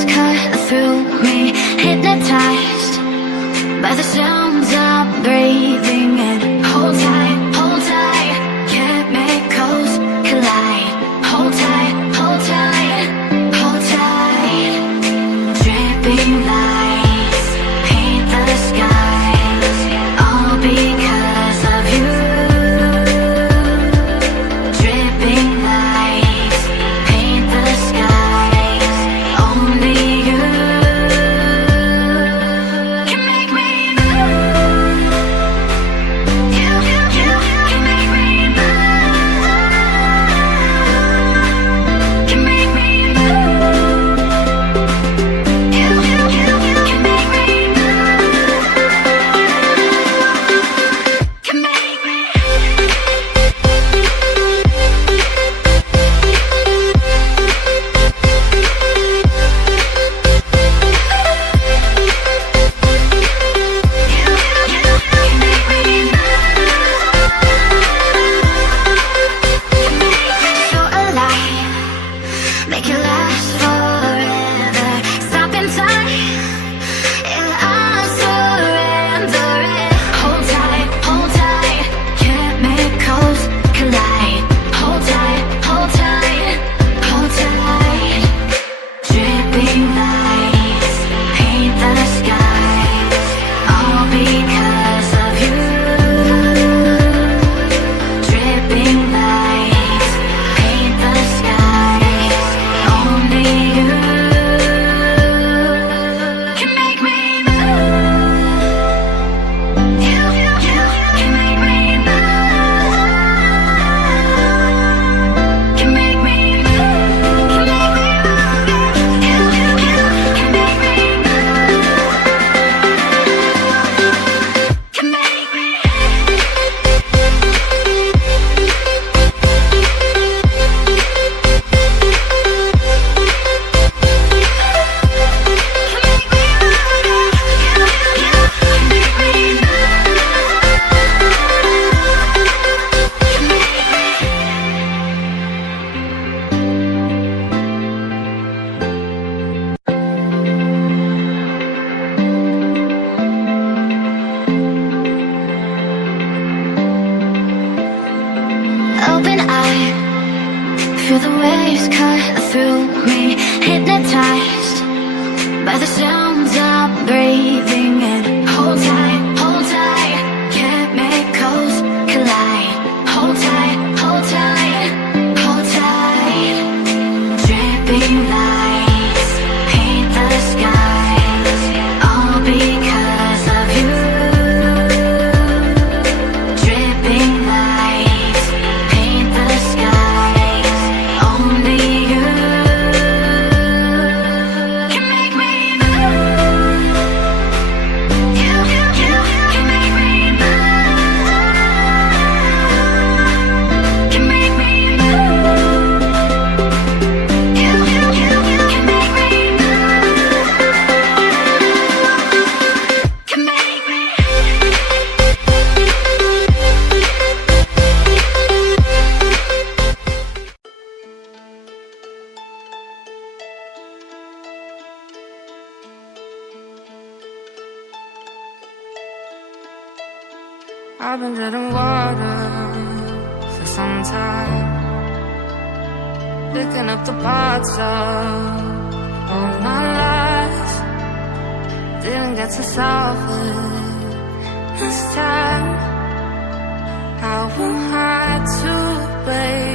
waves cut through me, hypnotized by the sounds I'm breathing in. Hold tight, chemicals collide. Hold tight, hold tight, hold tight. Dripping lights paint the skies, all because of you. Dripping lights paint the skies, only you can make me move. You can make me move. Can make me move. You can make me move. Can make me. So alive, make it last forever. Stop in time, yeah, I surrender it. Hold tight, chemicals collide. Hold tight, hold tight, hold tight. Dripping lights paint the skies, all because of you. Dripping lights paint the skies, only you can make me move. You can make me move. Can make me move. Can make me move. You can make me move. Can make me. Open eye, feel the waves cut through me, hypnotized by the sounds I'm breathing in. Hold tight, chemicals collide. Hold tight, hold tight, hold tight. Dripping lights paint the skies, all because of you. Dripping lights paint the skies, only you can make me move. You can make me move. Can make me move. You can make me move. Can make me. I've been treading water for some time, picking up the parts of all my life. Didn't get to solve it this time. How am I to blame?